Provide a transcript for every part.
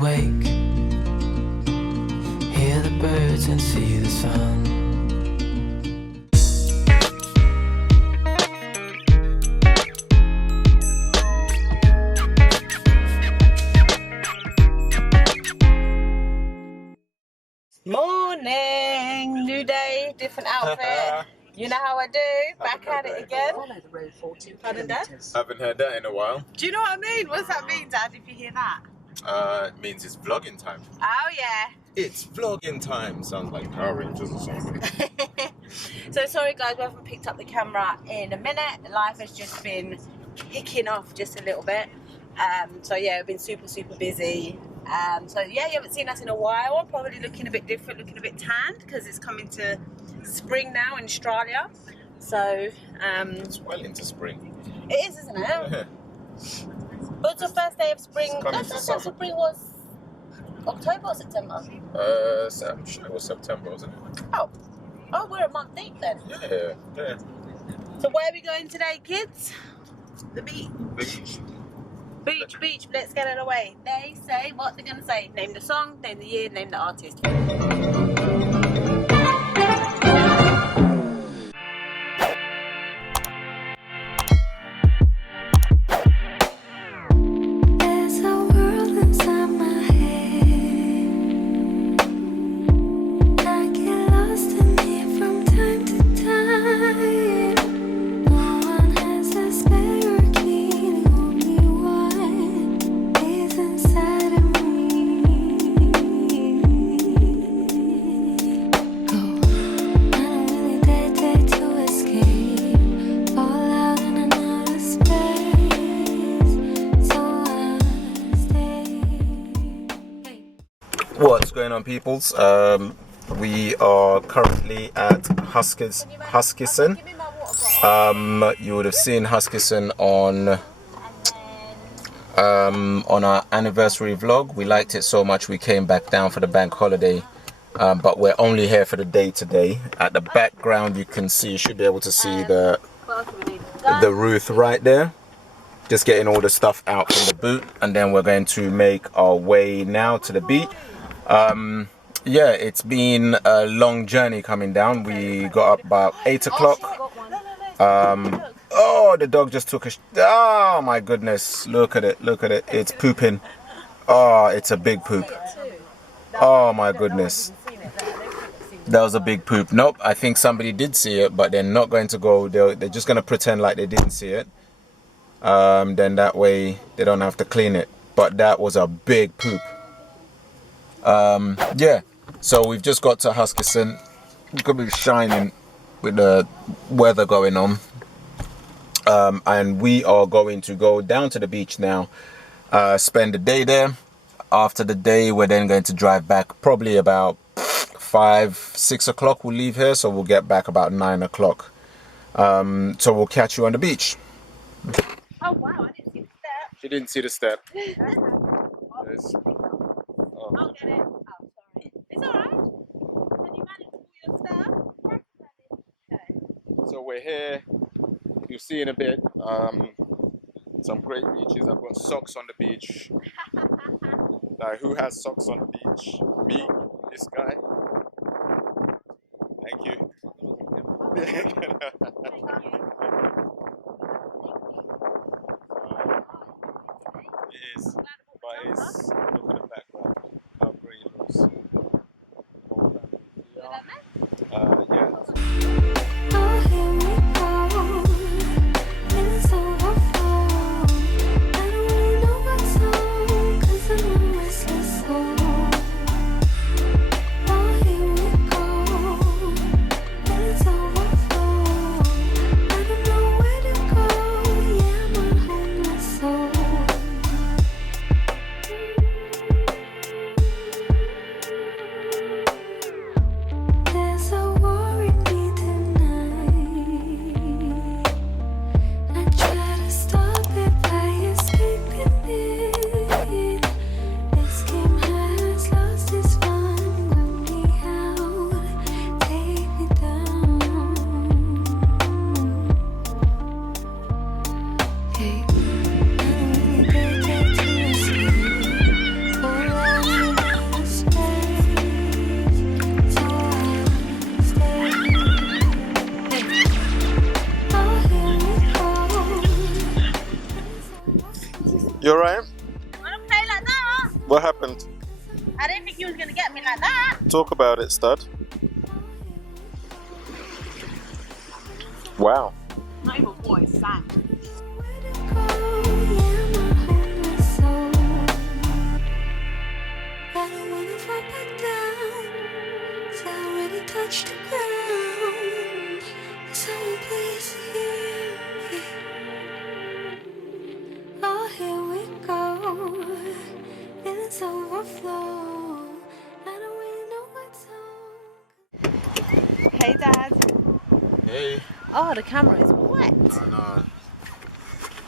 wake, hear the birds and see the sun. Morning, new day, different outfit. You know how I do. Back at it again. Pardon, Dad? Haven't heard that in a while. Do you know what I mean? What's that mean, Dad, if you hear that? It means it's vlogging time. Oh, yeah. It's vlogging time. Sounds like Power Rangers or something. So sorry, guys, we haven't picked up the camera in a minute. Life has just been kicking off just a little bit. So yeah, we've been super busy. So yeah, you haven't seen us in a while. I'm probably looking a bit different, looking a bit tanned because it's coming to spring now in Australia. So it's well into spring. it is, isn't it? What's the first day of spring? The first day of spring was October or September? I'm sure it was September, wasn't it? Oh, we're a month deep then. Yeah. So where are we going today, kids? The beach. Beach, let's get it away. They say what they're going to say. Name the song, name the year, name the artist. What's going on, peoples? We are currently at Huskisson. You would have seen Huskisson on our anniversary vlog. We liked it so much we came back down for the bank holiday, but we're only here for the day today. At the background you can see, you should be able to see the Ruth right there. Just getting all the stuff out from the boot, and then we're going to make our way now to the beach. Yeah, it's been a long journey coming down. We got up about 8 o'clock. Oh, the dog just took a oh my goodness, look at it, it's pooping. Oh, it's a big poop. Oh my goodness, that was a big poop. Nope, I think somebody did see it, but they're not going to go, they're just going to pretend like they didn't see it. Then that way they don't have to clean it. But that was a big poop. Yeah, so we've just got to Huskisson. It's gonna be shining with the weather going on, and we are going to go down to the beach now, spend the day there. After the day, we're then going to drive back probably about 5-6 o'clock. We'll leave here, so we'll get back about 9 o'clock. So we'll catch you on the beach. Oh wow, I didn't see the step. She didn't see the step. I'll get it. Oh, sorry. It's alright. Can you manage to pull your stuff? Yes, okay. So we're here. You'll see in a bit. Some great beaches. I've got socks on the beach. Like, who has socks on the beach? Me? This guy? Thank you. Thank you. It is. But it's, look at the background. How great it looks. Yeah. I You alright? I don't play like that. What happened? I didn't think you was gonna get me like that. Talk about it, stud. Wow. Not even boy, Sam. Touch the ground, so please hear me. Oh, here we go. Feelings overflow. I don't really know what to. Hey, Dad. Hey. Oh, the camera is wet. I know.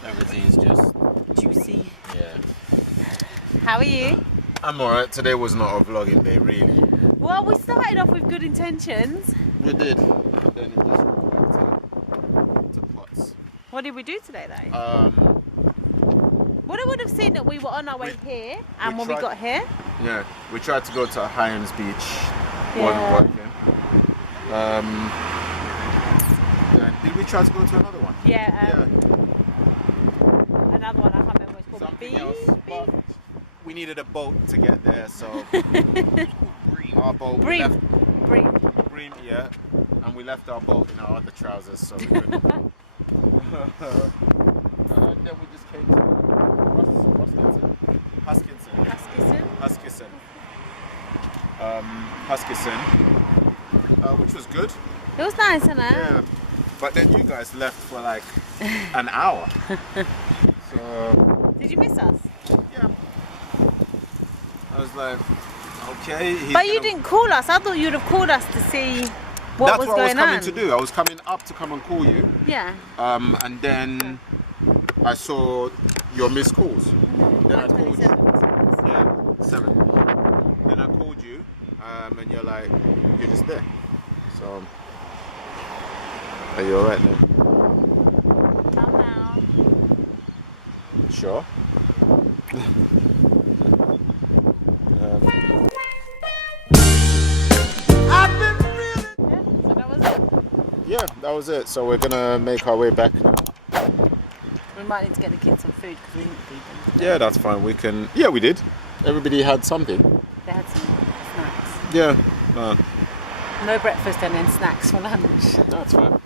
Everything's just Juicy. yeah. How are you? I'm alright. Today was not a vlogging day, really. Well, we started off with good intentions. We did. And then it just went back to pots. What did we do today, though? Well, I would have seen that we were on our way here, and when we got here. Yeah, we tried to go to Hyams Beach. Yeah. Wasn't working. Did we try to go to another one? Yeah. Another one, I can't remember what it's called. Something else. But we needed a boat to get there, so our boat. Bream, yeah. And we left our boat in our other trousers, so we couldn't go. And then we just came to Huskisson, which was good. It was nice, isn't it? Yeah. But then you guys left for like an hour. So. Did you miss us? Yeah. I was like, okay. But you didn't call us. I thought you'd have called us to see what was going on. That's what I was coming to do. I was coming up to come and call you. Yeah. And then I saw your missed calls. Then I called you. Yeah, 7. Then I called you, and you're like, you're just there. So, are you alright then? Calm down. Sure. Yeah, that was it. So we're gonna make our way back now. We might need to get the kids some food because we didn't feed them. Yeah, that's fine. We can. Yeah, we did. Everybody had something. They had some snacks. Yeah. No breakfast and then snacks for lunch. That's fine.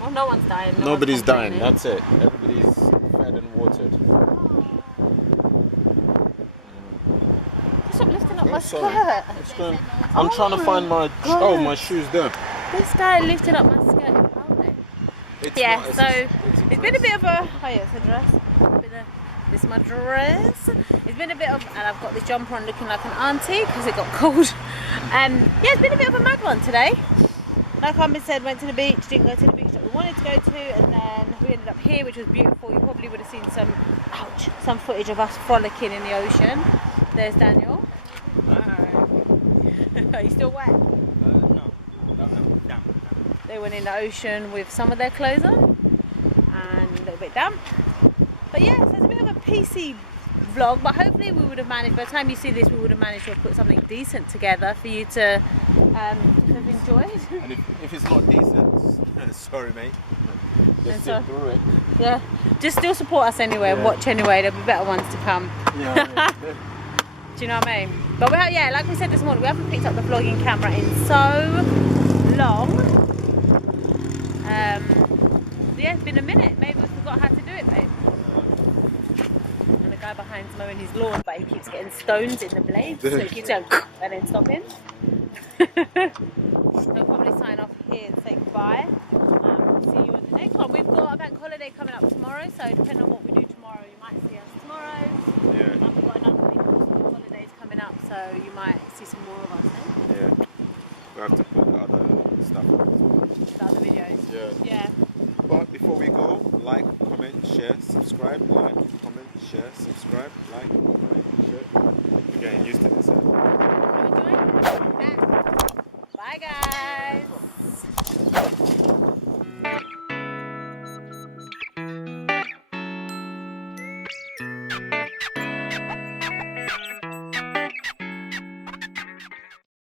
Well, no one's dying. Nobody's dying. That's it. Everybody's fed and watered. Stop lifting up my Sorry. skirt. It's going. I'm trying to find my. God. Oh, my shoes there. This guy lifted up my skirt in public. It's been a bit of a. Oh yeah, it's a dress. This is my dress. It's been a bit of, and I've got this jumper on looking like an auntie because it got cold. And yeah, it's been a bit of a mad one today. Like Ahmed said, went to the beach, didn't go to the beach that we wanted to go to, and then we ended up here, which was beautiful. You probably would have seen some footage of us frolicking in the ocean. There's Daniel. Hi. Are you still wet? No. Damp. They went in the ocean with some of their clothes on and a little bit damp. But yeah, so it's a bit of a PC vlog, but hopefully we would have managed, by the time you see this, we would have managed to put something decent together for you to have enjoyed. And if it's not decent, sorry mate. Just sit through it. Yeah, just still support us anyway and watch anyway, there'll be better ones to come. Yeah. Do you know what I mean? But like we said this morning, we haven't picked up the vlogging camera in so long. Yeah, it's been a minute. Maybe we forgot how to do it, babe. And the guy behind's mowing his lawn, but he keeps getting stones in the blades, so he keeps going and then stopping. They'll probably sign off here and say goodbye. We'll see you in the next one. We've got a bank holiday coming up tomorrow, so depending on what we do tomorrow, you might see us tomorrow. Yeah. And we've got another week of holidays coming up, so you might see some more of us. Yeah. We have to put other stuff on as well. The other videos. Yeah. But before we go, like, comment, share, subscribe, like, comment, share, subscribe, like, comment, share. Again, used